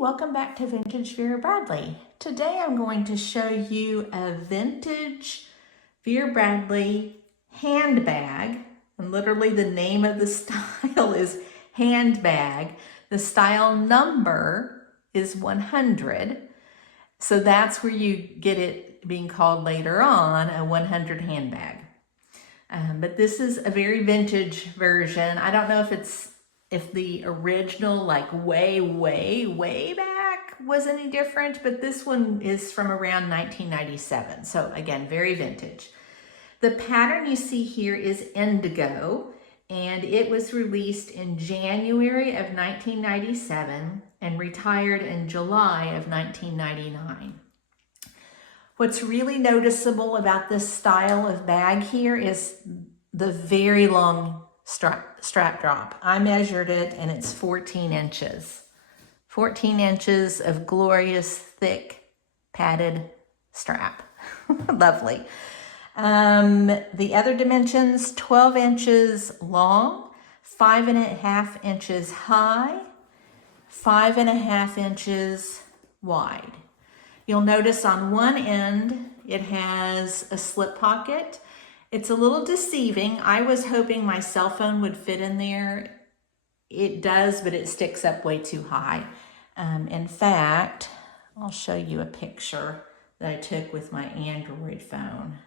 Welcome back to Vintage Vera Bradley. Today I'm going to show you a vintage Vera Bradley handbag, and literally the name of the style is handbag. The style number is 100, so that's where you get it being called later on a 100 handbag. But this is a very vintage version. I don't know if the original, like way back, was any different, but this one is from around 1997. So again, very vintage. The pattern you see here is Indigo, and it was released in January of 1997 and retired in July of 1999. What's really noticeable about this style of bag here is the very long strap drop. I measured it and it's 14 inches. 14 inches of glorious, thick, padded strap. Lovely. The other dimensions, 12 inches long, 5.5 inches high, 5.5 inches wide. You'll notice on one end, it has a slip pocket. It's a little deceiving. I was hoping my cell phone would fit in there. It does, but it sticks up way too high. In fact, I'll show you a picture that I took with my Android phone.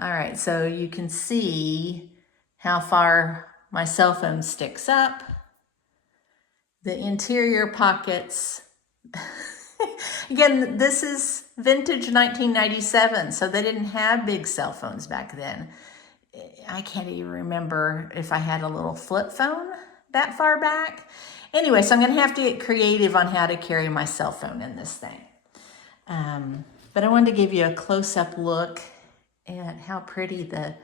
All right, so you can see how far my cell phone sticks up. The interior pockets, again, this is vintage 1997, so they didn't have big cell phones back then. I can't even remember if I had a little flip phone that far back. Anyway, so I'm gonna have to get creative on how to carry my cell phone in this thing. But I wanted to give you a close-up look at how pretty the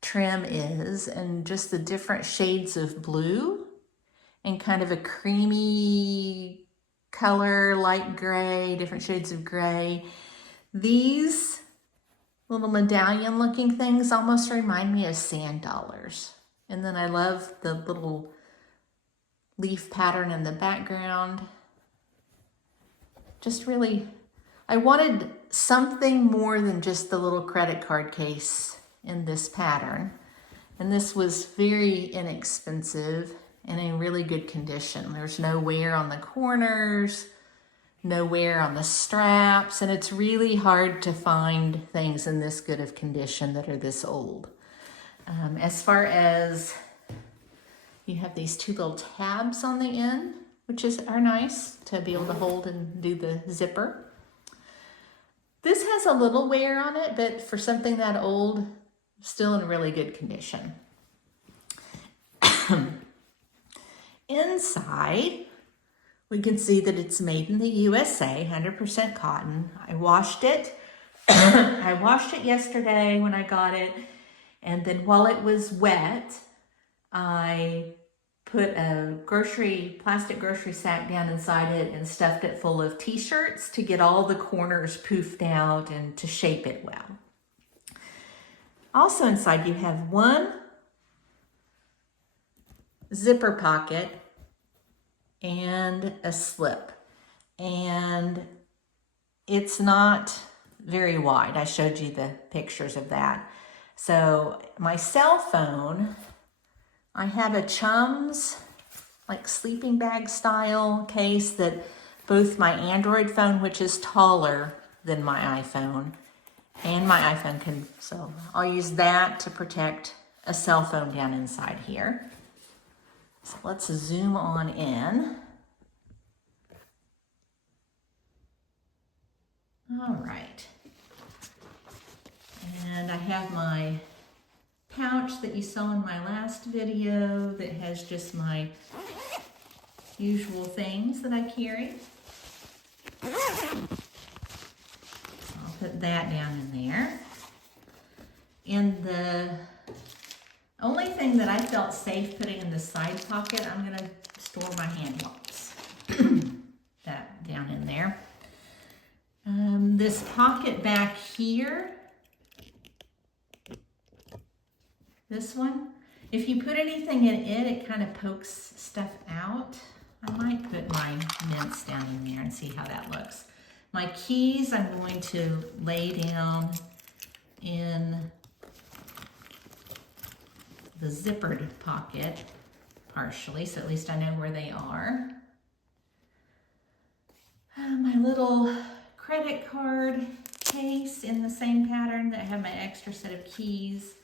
trim is and just the different shades of blue and kind of a creamy color, light gray, different shades of gray. These little medallion looking things almost remind me of sand dollars. And then I love the little leaf pattern in the background. Just really, I wanted something more than just the little credit card case in this pattern. And this was very inexpensive and in really good condition. There's no wear on the corners, no wear on the straps, and it's really hard to find things in this good of condition that are this old. As far as, you have these two little tabs on the end, which are nice to be able to hold and do the zipper. This has a little wear on it, but for something that old, still in really good condition. Inside, we can see that it's made in the USA, 100% cotton. I washed it. I washed it yesterday when I got it. And then while it was wet, I put a plastic grocery sack down inside it and stuffed it full of t-shirts to get all the corners poofed out and to shape it well. Also inside you have one zipper pocket and a slip, and it's not very wide. I showed you the pictures of that. So my cell phone, I have a Chums like sleeping bag style case that both my Android phone, which is taller than my iPhone, and my iPhone can, so I'll use that to protect a cell phone down inside here. So let's zoom on in. All right. And I have my pouch that you saw in my last video that has just my usual things that I carry. So I'll put that down in there. And the only thing that I felt safe putting in the side pocket, I'm gonna store my hand wipes. That down in there. This pocket back here, this one, if you put anything in it, it kind of pokes stuff out. I might put my mints down in there and see how that looks. My keys I'm going to lay down in the zippered pocket partially, so at least I know where they are. My little credit card case in the same pattern that I have my extra set of keys.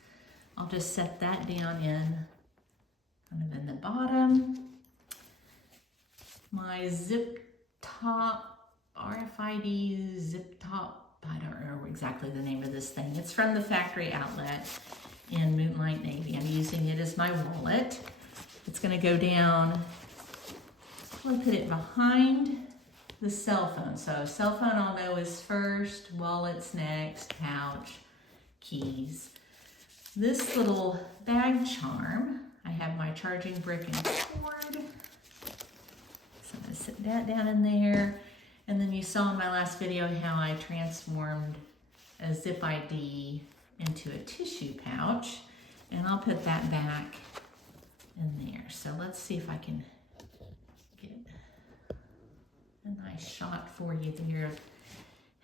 I'll just set that down in kind of in the bottom. My zip top, RFID zip top, I don't remember exactly the name of this thing. It's from the factory outlet in Moonlight Navy. I'm using it as my wallet. It's gonna go down, I'll put it behind the cell phone. So cell phone I'll know is first, wallets next, pouch, keys. This little bag charm, I have my charging brick and cord. So I'm gonna sit that down in there. And then you saw in my last video how I transformed a zip ID into a tissue pouch. And I'll put that back in there. So let's see if I can get a nice shot for you there of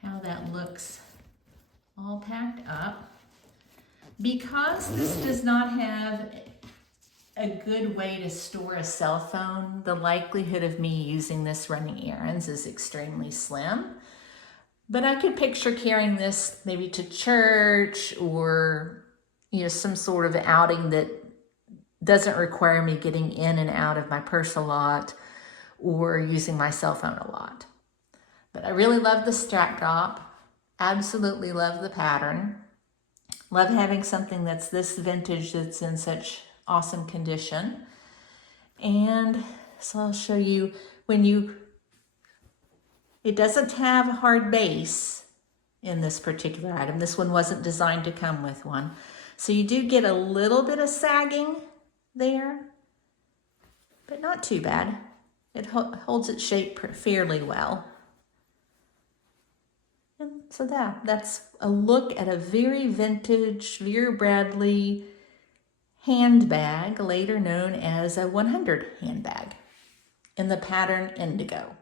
how that looks all packed up. Because this does not have a good way to store a cell phone, the likelihood of me using this running errands is extremely slim. But I could picture carrying this maybe to church or, you know, some sort of outing that doesn't require me getting in and out of my purse a lot or using my cell phone a lot. But I really love the strap drop. Absolutely love the pattern. Love having something that's this vintage that's in such awesome condition. And so I'll show you it doesn't have a hard base in this particular item. This one wasn't designed to come with one. So you do get a little bit of sagging there, but not too bad. It holds its shape fairly well. And so that's a look at a very vintage Vera Bradley handbag, later known as a 100 handbag, in the pattern Indigo.